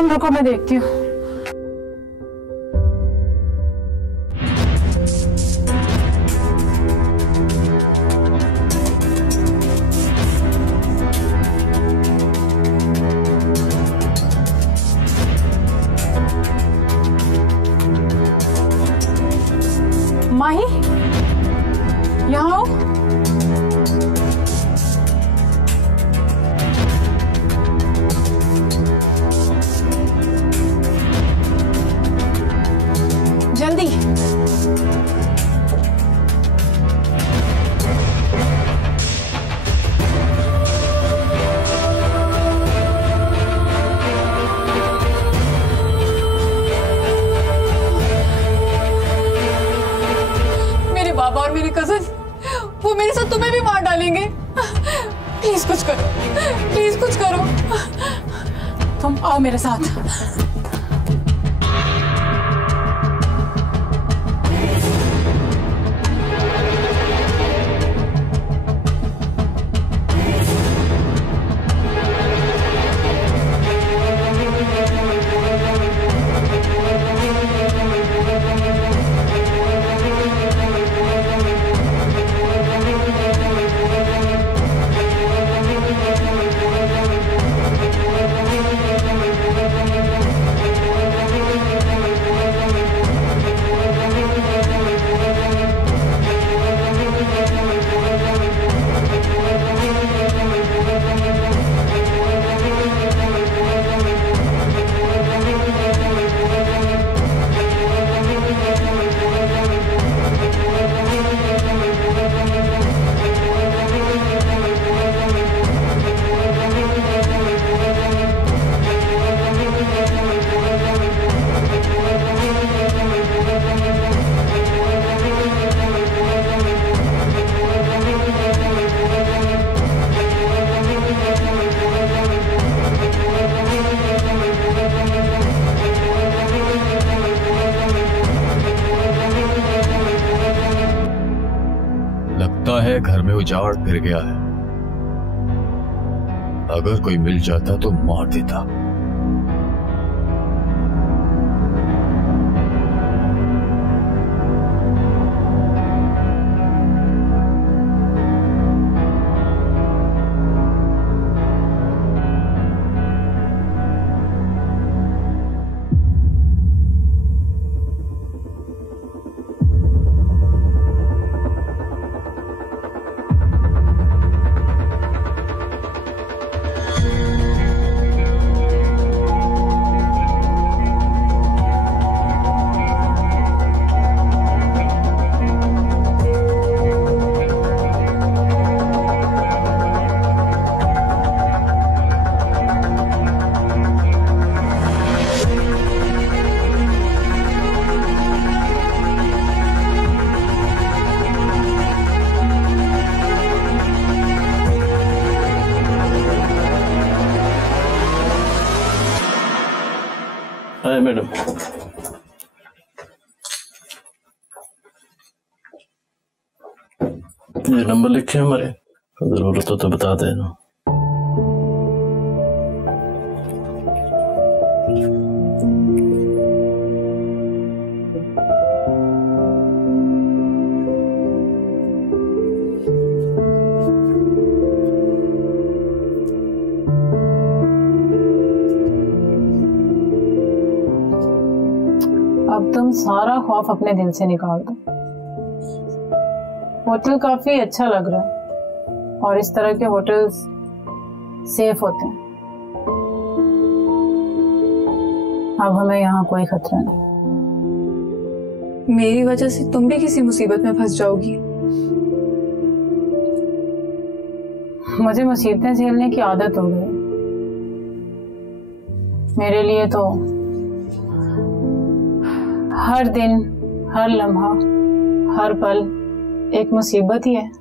तुम रुको, मैं देखती हूँ। माही, यहाँ आओ। जल्दी। मेरे बाबा और मेरे कजन, वो मेरे साथ तुम्हें भी मार डालेंगे। प्लीज कुछ करो, प्लीज कुछ करो। तुम आओ मेरे साथ। घर में उजाड़ फिर गया है। अगर कोई मिल जाता तो मार देता। मैडम, ये नंबर लिखे हमारे, जरूरत हो तो बता देना। अब तुम सारा खौफ अपने दिल से निकाल दो। होटल काफी अच्छा लग रहा है और इस तरह के होटल्स सेफ होते हैं। अब हमें यहाँ कोई खतरा नहीं। मेरी वजह से तुम भी किसी मुसीबत में फंस जाओगी। मुझे मुसीबतें झेलने की आदत हो गई। मेरे लिए तो हर दिन, हर लम्हा, हर पल एक मुसीबत ही है।